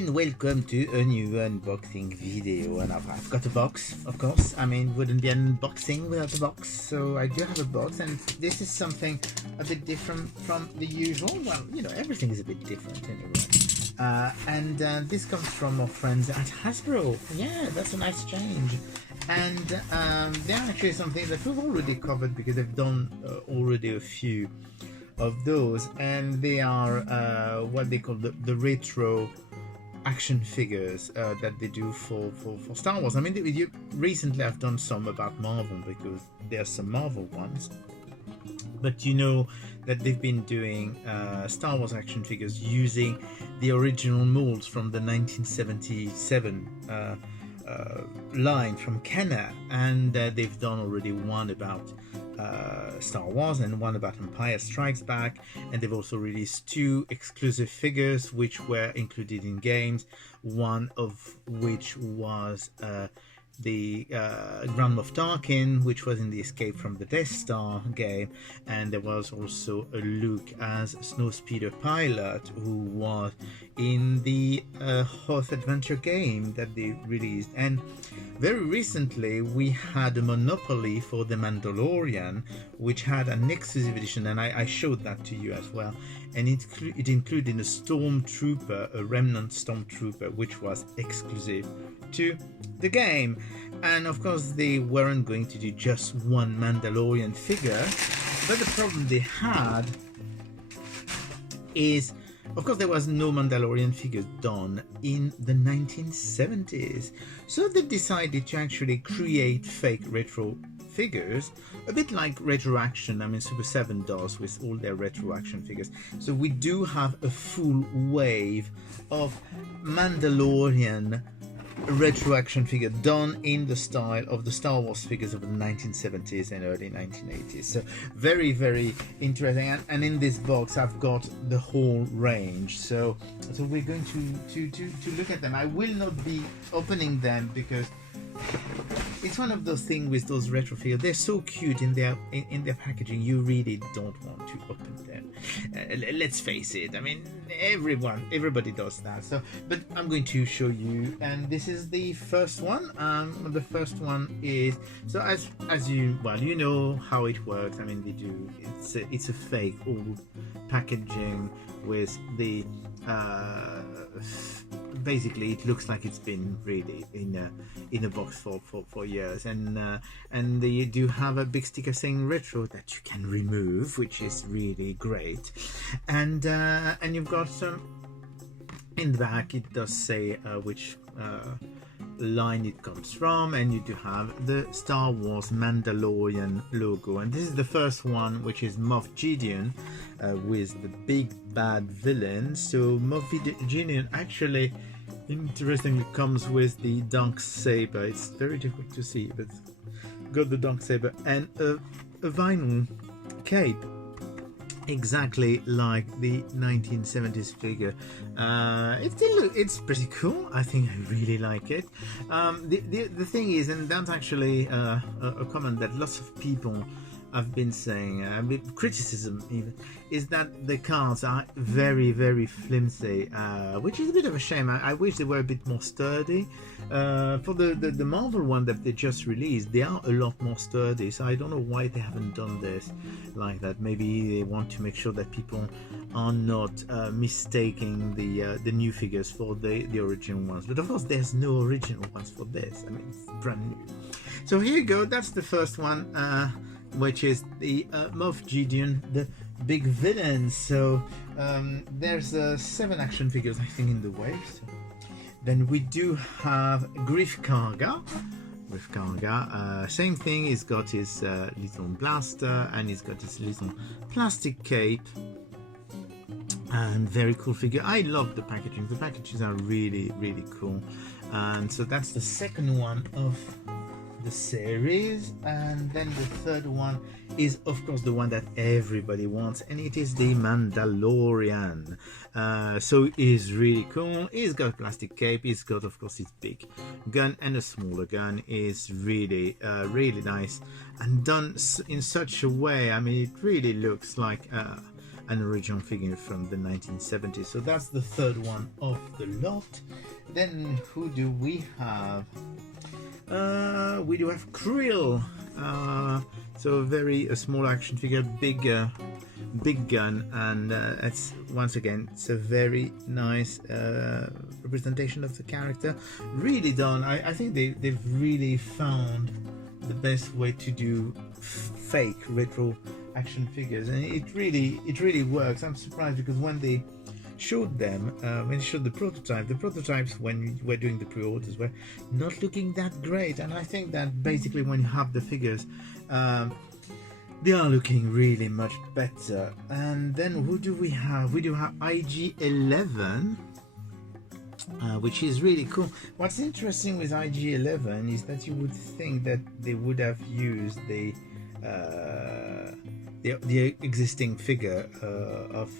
and welcome to a new unboxing video. And I've got a box, of course. I mean, wouldn't be an unboxing without a box. So I do have a box, and this is something a bit different from the usual. Well, you know, everything is a bit different anyway. This comes from our friends at Hasbro. Yeah, that's a nice change. And they're actually something that we've already covered because they've done already a few of those, and they are what they call the retro action figures that they do for Star Wars. I mean, recently I've done some about Marvel because there are some Marvel ones, but you know that they've been doing Star Wars action figures using the original molds from the 1977 line from Kenner, and they've done already one about Star Wars and one about Empire Strikes Back, and they've also released two exclusive figures which were included in games, one of which was the Grand Moff Tarkin, which was in the Escape from the Death Star game, and there was also a Luke as Snowspeeder pilot who was in the Hoth Adventure game that they released. And very recently we had a Monopoly for the Mandalorian, which had an exclusive edition, and I showed that to you as well, and it included a Stormtrooper, a Remnant Stormtrooper, which was exclusive to the game. And of course they weren't going to do just one Mandalorian figure, but the problem they had is, of course, there was no Mandalorian figures done in the 1970s, so they decided to actually create fake retro figures, a bit like Retro Action. I mean, Super 7 does with all their retro action figures. So we do have a full wave of Mandalorian retro action figure done in the style of the Star Wars figures of the 1970s and early 1980s. So very, very interesting. And in this box I've got the whole range, so we're going to look at them. I will not be opening them because it's one of those things with those retro figures. They're so cute in their packaging. You really don't want to open them. Let's face it. I mean, everybody does that. So, but I'm going to show you, and this is the first one. The first one is, so as you know how it works. I mean, they do. It's a fake old packaging with the. Basically it looks like it's been really in a box for years, and they do have a big sticker saying retro that you can remove, which is really great. And you've got some in the back. It does say which line it comes from, and you do have the Star Wars Mandalorian logo, and this is the first one, which is Moff Gideon with the big bad villain. So Moff Gideon actually interestingly comes with the dark saber. It's very difficult to see, but got the dark saber and a vinyl cape, exactly like the 1970s figure. It's pretty cool. I think I really like it. The thing is, and that's actually a comment that lots of people have been saying, a bit criticism even, is that the cards are very, very flimsy, which is a bit of a shame. I wish they were a bit more sturdy. For the Marvel one that they just released, they are a lot more sturdy, so I don't know why they haven't done this like that. Maybe they want to make sure that people are not mistaking the new figures for the original ones, but of course there's no original ones for this. I mean, it's brand new. So here you go. That's the first one, which is the Moff Gideon, the big villain. So there's 7 action figures, I think, in the wave. So then we do have Griff Karga. Same thing. He's got his little blaster, and he's got his little plastic cape, and very cool figure. I love the packaging. The packages are really, really cool. And so that's the second one of the series. And then the third one is, of course, the one that everybody wants, and it is the Mandalorian. So he's really cool. He's got a plastic cape. He's got, of course, his big gun and a smaller gun. Is really really nice and done in such a way. I mean, it really looks like an original figure from the 1970s. So that's the third one of the lot. Then who do we have? We do have Krill. So a small action figure, big gun, and it's once again it's a very nice representation of the character. Really done. I think they've really found the best way to do fake retro action figures, and it really works. I'm surprised because when they showed them, when they showed the prototypes when we're doing the pre-orders were not looking that great, and I think that basically when you have the figures, they are looking really much better. And then who do we have? We do have IG-11, which is really cool. What's interesting with IG-11 is that you would think that they would have used the existing figure of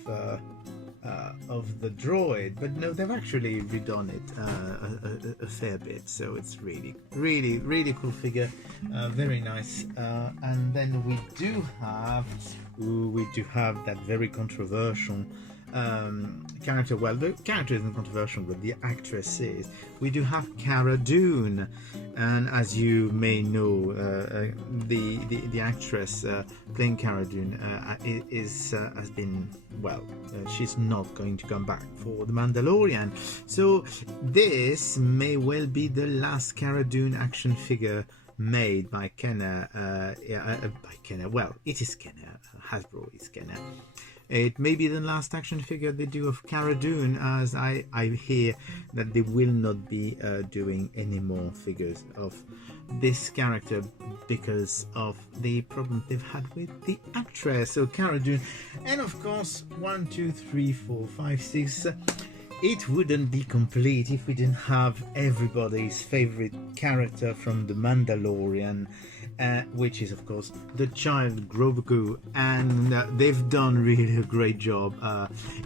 the droid, but no, they've actually redone it a fair bit, so it's really cool figure, very nice. And then we do have that very controversial character. Well, the character isn't controversial, but the actress is. We do have Cara Dune, and as you may know, the actress playing Cara Dune has been, well, she's not going to come back for the Mandalorian. So this may well be the last Cara Dune action figure made by Kenner. By Kenner. Well, it is Kenner. Hasbro is Kenner. It may be the last action figure they do of Cara Dune, as I hear that they will not be doing any more figures of this character because of the problem they've had with the actress. So Cara Dune, and of course 1, 2, 3, 4, 5, 6. It wouldn't be complete if we didn't have everybody's favorite character from the Mandalorian, which is of course the child Grogu, and they've done really a great job.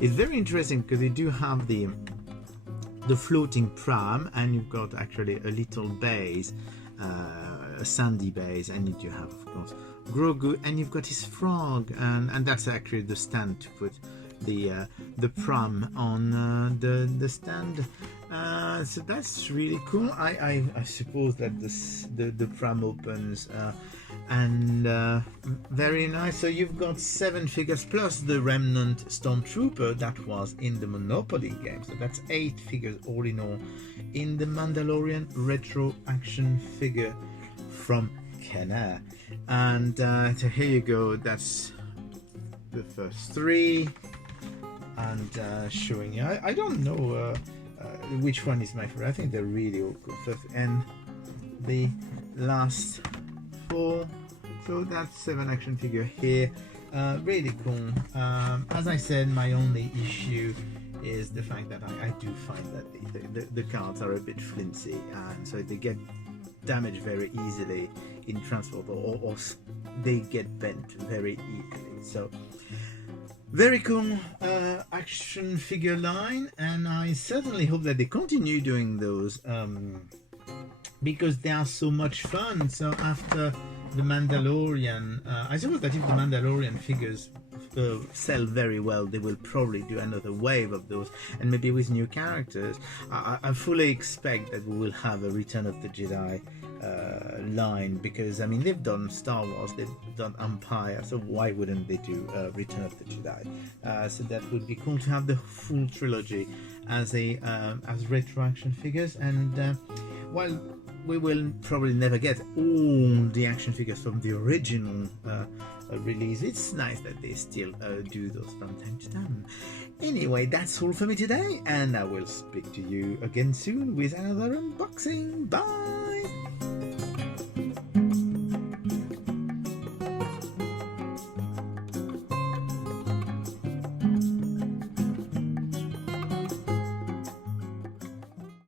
It's very interesting because they do have the floating pram, and you've got actually a little base, a sandy base, and you do have of course Grogu, and you've got his frog, and that's actually the stand to put the pram on the stand. So that's really cool. I suppose that the pram opens, and very nice. So you've got 7 figures plus the remnant stormtrooper that was in the Monopoly game. So that's 8 figures all in all in the Mandalorian retro action figure from Kenner. And so here you go. That's the first 3. And showing you, I don't know which one is my favorite. I think they're really all good. And the last 4. So that's 7 action figure here. Really cool. As I said, my only issue is the fact that I do find that the cards are a bit flimsy, and so they get damaged very easily in transport, or they get bent very easily. So very cool action figure line, and I certainly hope that they continue doing those because they are so much fun. So after the Mandalorian, I suppose that if the Mandalorian figures sell very well, they will probably do another wave of those, and maybe with new characters. I fully expect that we will have a Return of the Jedi line, because I mean they've done Star Wars, they've done Empire, so why wouldn't they do Return of the Jedi? So that would be cool to have the full trilogy as retro action figures. And while we will probably never get all the action figures from the original release, it's nice that they still do those from time to time. Anyway, that's all for me today, and I will speak to you again soon with another unboxing. Bye!